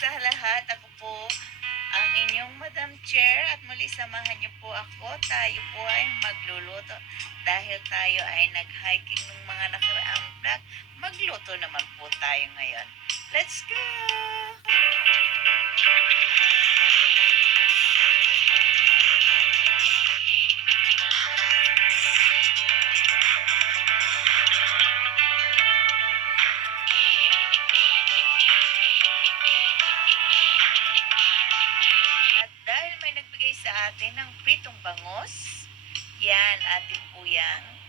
sa lahat. Ako po ang inyong Madam Chair at muli samahan niyo po ako. Tayo po ay magluluto. Dahil tayo ay nag-hiking ng mga nakaraang vlog, magluto naman po tayo ngayon. Let's go! At dahil may nagbigay sa atin ng pritong bangus, yan, atin po yan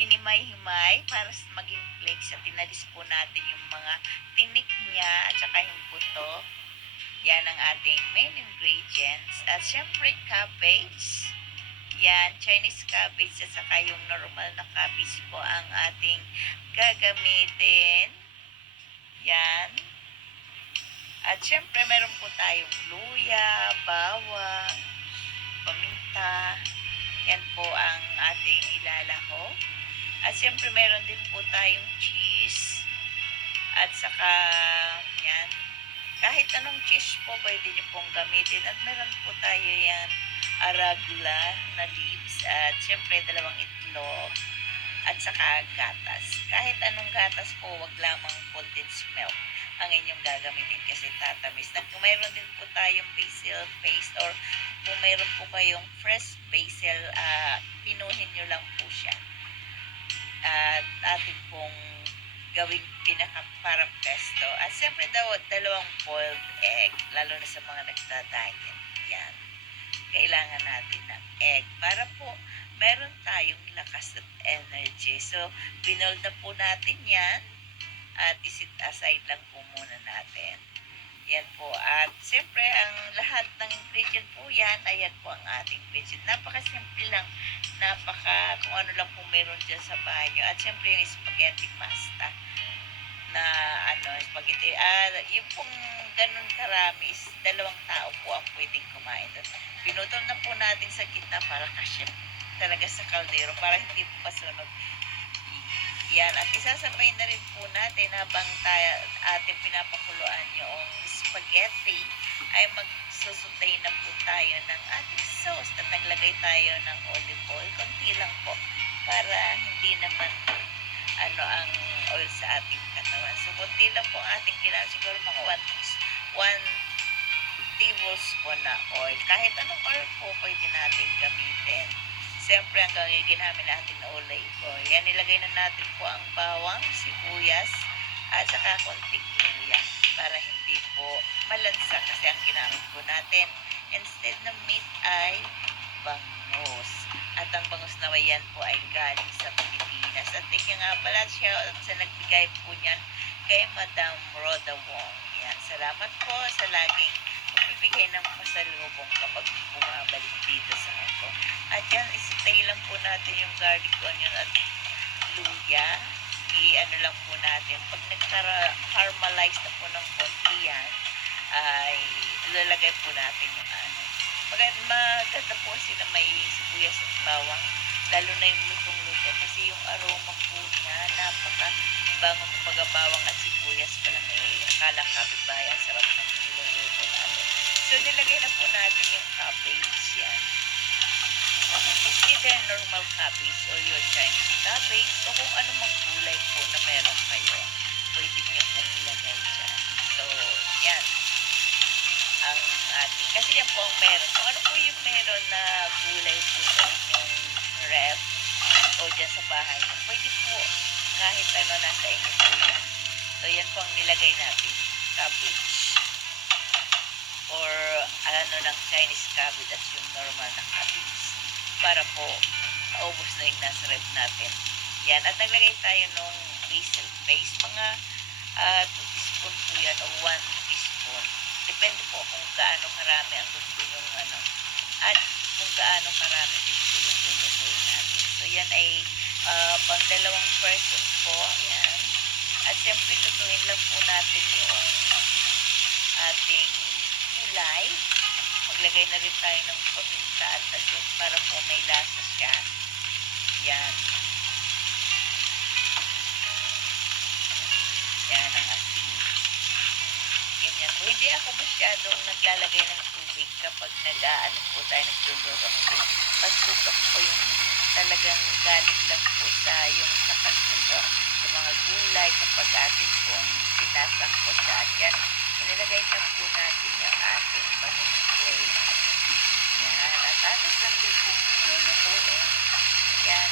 hinimay-himay para maging flakes at tinalis po natin yung mga tinik niya at saka yung buto. Yan ang ating main ingredients. At syempre cabbage. Yan, Chinese cabbage at saka yung normal na cabbage po ang ating gagamitin. Yan. At syempre meron po tayong luya, bawang, paminta. Yan po ang ating ilalahok. At siyempre meron din po tayong cheese. At saka yan. Kahit anong cheese po pwede nyo pong gamitin. At meron po tayo yan arugula na leaves. At siyempre dalawang itlog. At saka gatas. Kahit anong gatas po, wag lamang condensed milk ang inyong gagamitin kasi tatamis. At kung mayroon din po tayong basil paste or kung mayroon po kayong fresh basil, pinuhin nyo lang po siya. At atin pong gawing pinaka parang pesto. At siyempre dalawang boiled egg, lalo na sa mga nagda-diet. Yan. Kailangan natin ng egg para po meron tayong lakas at energy. So, binold na po natin yan at isit aside lang po muna natin. Yan po. At siyempre, ang lahat ng ingredient po yan, ayan po ang ating ingredient. Napakasimple lang. Kung ano lang po meron dyan sa bahay nyo. At siyempre, yung spaghetti pasta na spaghetti. Yung pong ganun karami is 2 tao po ang pwedeng kumain doon. Pinutol na po natin sa gitna para kasya talaga sa kaldero para hindi po pasunog. Yan, at isasabay na rin po natin habang ating pinapakuluan yung spaghetti ay magsusutay na po tayo ng ating sauce at naglagay tayo ng olive oil. Konti lang po para hindi naman ang oil sa ating katawan. So, konti lang po ang ating kailangan. Siguro mga 1 tablespoon na oil. Kahit anong oil po pwede natin gamitin. Siyempre, ang ginamit natin na olive oil. Yan, nilagay na natin po ang bawang, sibuyas, at saka konting luya para hindi po malansa kasi ang ginamit po natin instead ng meat ay bangus. At ang bangus na yan po ay galing sa Pilipinas. At thank you nga pala siya sa nagbigay po niyan kay Madam Rhoda Wong. Yan, salamat po sa laging magbibigay ng pasalubong kapag bumabalik dito sa Hong Kong. At yan, isitay lang po natin yung garlic onion at luya. Lang po natin. Pag nagka-caramelize na po ng konti yan, ay lalagay po natin yung maganda po sila may sibuyas at bawang. Lalo na yung lutong-luto kasi yung aroma po niya, napaka-bango kapag bawang at sibuyas pa lang akala kapitbahay, ang sarap ng niluluto natin. So, nilagay na po natin yung cabbage yan. It's either normal cabbage or your Chinese cabbage o kung anumang gulay po na meron kayo. Pwede niyo pong ilagay dyan. So, yan. Ang ating, kasi yan po ang meron. Kung ano po yung meron na gulay po sa inyong ref o dyan sa bahay niyo, pwede po kahit ano nasa inyo po yan. So, yan po ang nilagay natin. Cabbage. Or ng Chinese cabbage at yung normal na cabbage. Para po maubos na yung nasa ref natin. Yan. At naglagay tayo nung basil paste. Mga 2 teaspoon po yan o 1 teaspoon. Depende po kung gaano karami ang gusto yung at kung gaano karami din po yung lulutuin natin. So, yan ay pang 2 person po. Yan. At siyempre, lutuin lang po natin yung ating gulay. Maglagay na rin tayo ng paminta at asin para po may lasa siya. Yan. Yan ang asin. Ganyan po. hindi ako masyadong naglalagay ng tubig kapag nag-aano po tayo, nagluluto kasi mas gusto ko po yung talagang galing lang po sa yung sakat nito sa mga gulay kapag atin pong sinasangkot sa yan. Inilagay na po natin yung ating bangus plate. Yan. At atin lang din pong lulutuin. Yan.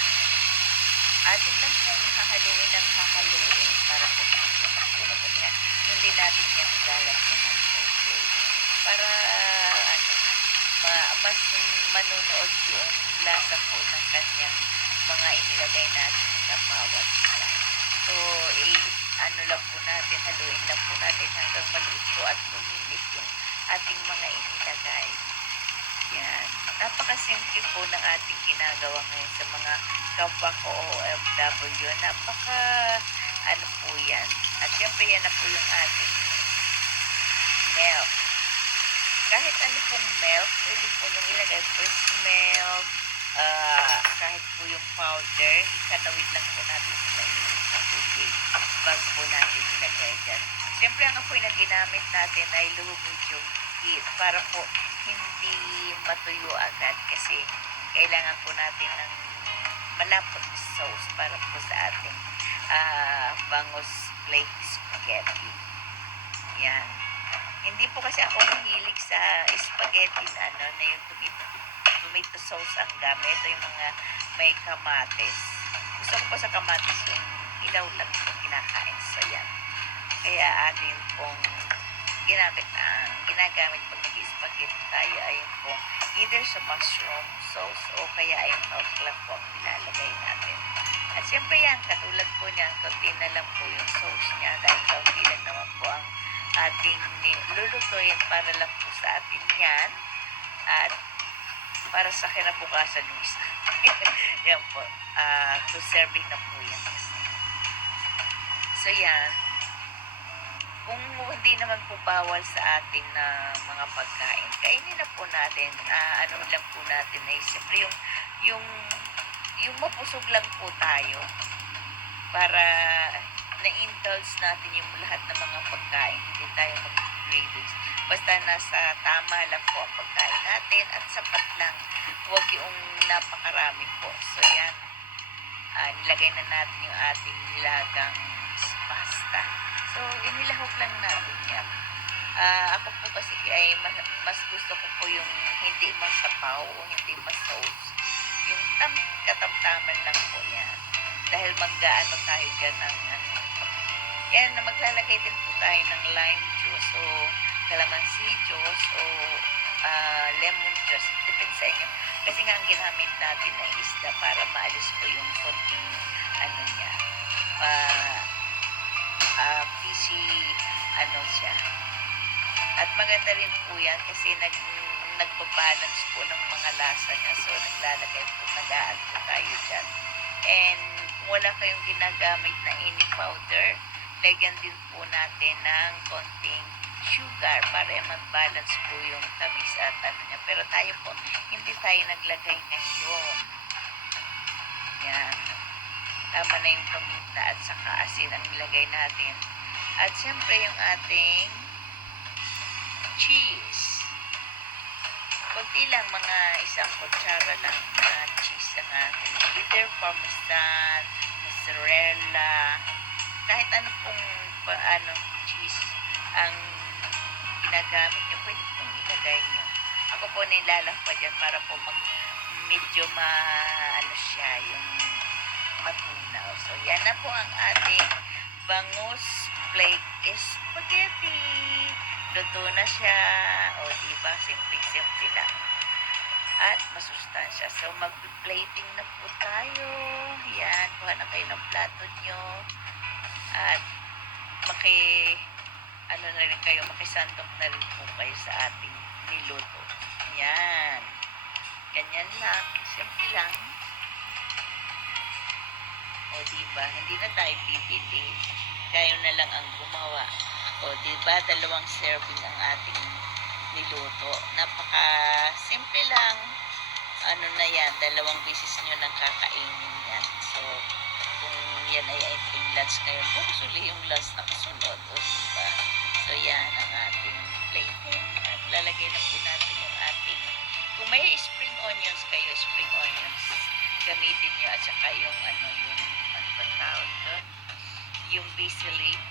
Atin lang pong hahaluin ng hahaluin para po sa masuno. Kasi nga, hindi natin yan lalagyan ng tubig. Para, ano, mas manunood yung lasa po ng kanyang mga inilagay natin sa bawat isa. So, ano lang po natin, haluin lang po natin hanggang maluto at luminis yung ating mga inilagay. Yan. Napakasimple po ng ating ginagawa ngayon sa mga kapwa ko OFW. Ano po yan. At syempre yan na po yung ating milk. Kahit ano pong milk, pwede po nung ilagay first milk, kahit po yung powder, ikatawid lang po natin sa mainit na tubig bago po natin ilagay dyan. Siyempre ang apoy na ginamit natin ay low medium heat para po hindi matuyo agad kasi kailangan po natin ng malapot sauce para po sa ating bangus plate spaghetti. Yan. Hindi po kasi ako mahilig sa spaghetti na yung tomato sauce ang gamit. Ito yung mga may kamatis. Gusto ko po sa kamatis yung ilaw lang po kinakain. So yan. Kaya atin pong ginagamit pag nag-spaghetti tayo ay po either sa mushroom sauce o kaya ay milk lang po ang nilalagay natin. At syempre yan, katulad po niyan, konti na lang po yung sauce niya dahil kaunti lang naman po ang ating lulutuin para lang po sa atin yan at para sa kinabukasan yung isa. Yan po, to serving na po yan. So yan, kung hindi naman po bawal sa atin na mga pagkain, kainin na po natin, ano lang po natin ay siyempre yung mapusog lang po tayo para na-indulge natin yung lahat ng mga pagkain, hindi tayo mag-cravings. Basta nasa tama lang po ang pagkain natin at sapat lang, huwag yung napakarami po. So yan, nilagay na natin yung ating nilagang pasta. So, inilahok lang natin yan. Ako po kasi ay mas gusto ko po yung hindi masapaw o hindi masauce. Yung katamtaman lang po yan. Dahil mag-gaano tayo dyan ng yan, maglalagay din po tayo ng lime juice o calamansi juice o lemon juice. Depende sa inyo. Kasi nga ang ginamit natin ay isda para maalis po yung konting niya. Fishy siya. At maganda rin po yan kasi nagbabalance po ng mga lasa niya. So, nag-add po tayo dyan. And kung wala kayong ginagamit na any powder, lagyan din po natin ng konting sugar para mag-balance po yung tamis at niya. Pero tayo po, hindi tayo naglagay ngayon. Yan. Tama na yung paminta at saka asin ang nilagay natin. At syempre yung ating cheese. Kunti lang, mga isang kutsara lang na cheese ang ating. Either parmesan, mozzarella, kahit ano pong cheese ang ginagamit nyo, pwede pong ilagay nyo. Ako po nilalang pa dyan para po medyo siya, yung matunaw. So, yan na po ang ating bangus plate spaghetti. Luto na siya. O, diba? Simple-simple lang. At masustansya. So, mag-plating na po tayo. Yan. Kuha na kayo ng plato nyo. At na rin kayo, makisandok na rin po kayo sa ating niluto. Yan. Ganyan lang. Simple lang. O, diba? Hindi na tayo pipili. Kayo na lang ang gumawa. O, diba? 2 serving ang ating niluto. Napaka-simple lang. Na yan, 2 beses nyo nang kakainin yan. So, kung yan ay ating lunch ngayon, bukas uli yung lunch na kasunod. O, diba? So, yan ang ating lalagay na po natin yung ating, kung may spring onions kayo, spring onions, gamitin nyo at saka yung ano ba tawag doon? Yung basil leaf,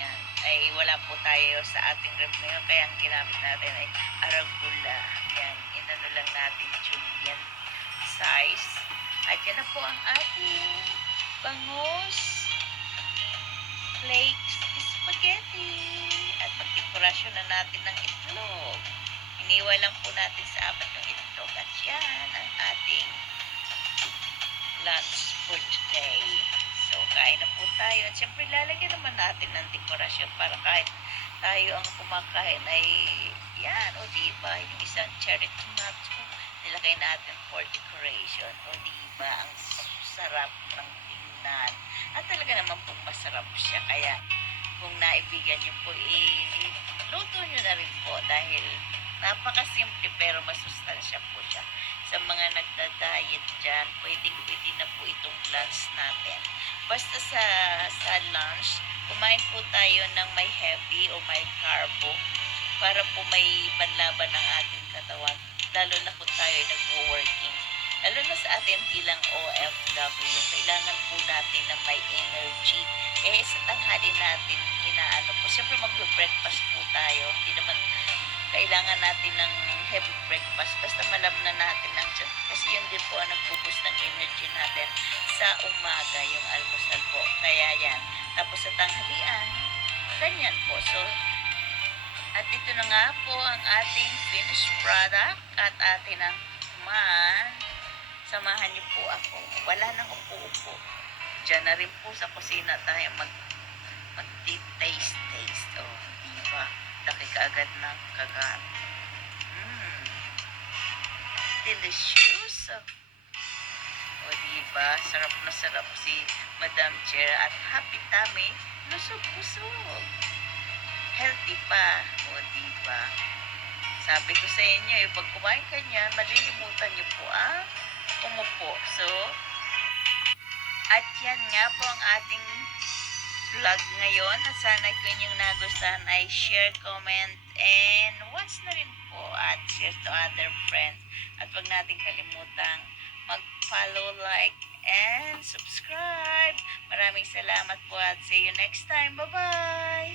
yan, ay wala po tayo sa ating ref ngayon, kaya ang ginamit natin ay arugula. Yan, inano lang natin julienne size. At yan na po ang ating bangus flakes spaghetti. At magdekorasyon na natin ng itlog. Iniwan lang po natin sa apat ng itlog. At yan ang ating lunch for today. So, kain na po tayo. At syempre, lalagyan naman natin ng dekorasyon para kahit tayo ang kumakain ay yan, o diba, yung isang cherry tomato, nilagay natin for decoration. O diba, ang sarap ng tingnan. At talaga naman po masarap siya. Kaya, kung naibigan nyo po, luto nyo na rin po dahil napakasimple pero masustansya po siya. Sa mga nagda-diet dyan, pwede na po itong lunch natin. Basta sa lunch, kumain po tayo ng may heavy o may carbo para po may panlaban ng ating katawan. Lalo na po tayo nag-working. Lalo na sa atin bilang OFW, kailangan po natin na may energy. Sa tanghali natin, inaano po. Siyempre mag-breakfast po tayo. Hindi naman kailangan natin ng heavy breakfast. Basta malam na natin ng tiyan. Kasi yun din po ang nagpupus ng energy natin sa umaga, yung almusal po. Kaya yan. Tapos sa tanghalian, ganyan po. So, at ito na nga po ang ating finished product at atin ang man. Samahan niyo po ako. Wala nang upo-upo. Diyan na rin po sa kusina tayo mag-taste. Oh, diba? Laki ka agad ng kagat. Delicious. O diba? Sarap na sarap si Madam Chair at happy tummy. Lusog-busog. Healthy pa. O diba? Sabi ko sa inyo, pag kumain ka niyan, malilimutan niyo po ang umupo. So, at yan nga po ang ating vlog ngayon. At sana kung yung nagustuhan ay share, comment, and watch na rin po at share to other friends. At wag natin kalimutang mag-follow, like, and subscribe. Maraming salamat po at see you next time. Bye-bye!